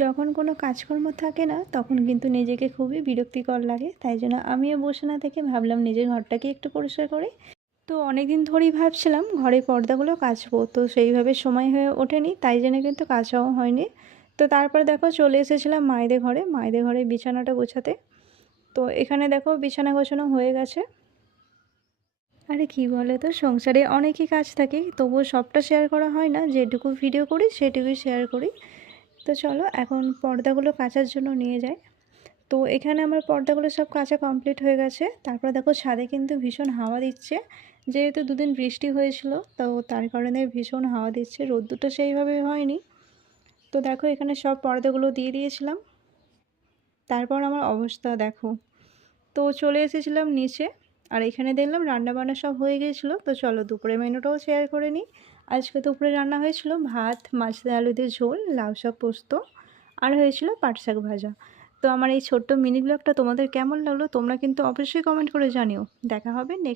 যখন কোনো কাজকর্ম থাকে না তখন কিন্তু নিজেকে খুবই বিরক্তিকর লাগে, তাই জন্য আমিও বসে না থেকে ভাবলাম নিজের ঘরটাকে একটু পরিষ্কার করি। তো অনেক দিন ধরেই ভাবছিলাম ঘরের পর্দাগুলো কাচবো, তো সেইভাবে সময় হয়ে ওঠেনি, তাই জন্য কিন্তু কাচাও হয়নি। তো তারপর দেখো চলে এসেছিলাম মায়েদের ঘরে বিছানাটা গোছাতে। তো এখানে দেখো বিছানা গোছানো হয়ে গেছে। আরে কি বলে তো, সংসারে অনেকই কাজ থাকে, তবুও সবটা শেয়ার করা হয় না, যেটুকু ভিডিও করি সেটুকুই শেয়ার করি। তো চলো এখন পর্দাগুলো কাচার জন্য নিয়ে যাই। তো এখানে আমার পর্দাগুলো সব কাচা কমপ্লিট হয়ে গেছে। তারপর দেখো ছাদে কিন্তু ভীষণ হাওয়া দিচ্ছে, যেহেতু দুদিন বৃষ্টি হয়েছিল, তো তার কারণে ভীষণ হাওয়া দিচ্ছে, রোদ্দুরটা সেইভাবে হয়নি। তো দেখো এখানে সব পর্দাগুলো দিয়ে দিয়েছিলাম। তারপর আমার অবস্থা দেখো। তো চলে এসেছিলাম নিচে, আর এখানে দেখলাম রান্নাবান্না সব হয়ে গিয়েছিলো। তো চলো দুপুরের মেনুটাও শেয়ার করে নিই। আজকে দুপুরে রান্না হয়েছিল ভাত, মাছ দিয়ে আলু দিয়ে ঝোল, লাউ শাক পোস্ত, আর হয়েছিল পাট শাক ভাজা। তো আমার এই ছোট্ট মিনি ব্লগটা তোমাদের কেমন লাগলো তোমরা কিন্তু অবশ্যই কমেন্ট করে জানিও। দেখা হবে নেক্সট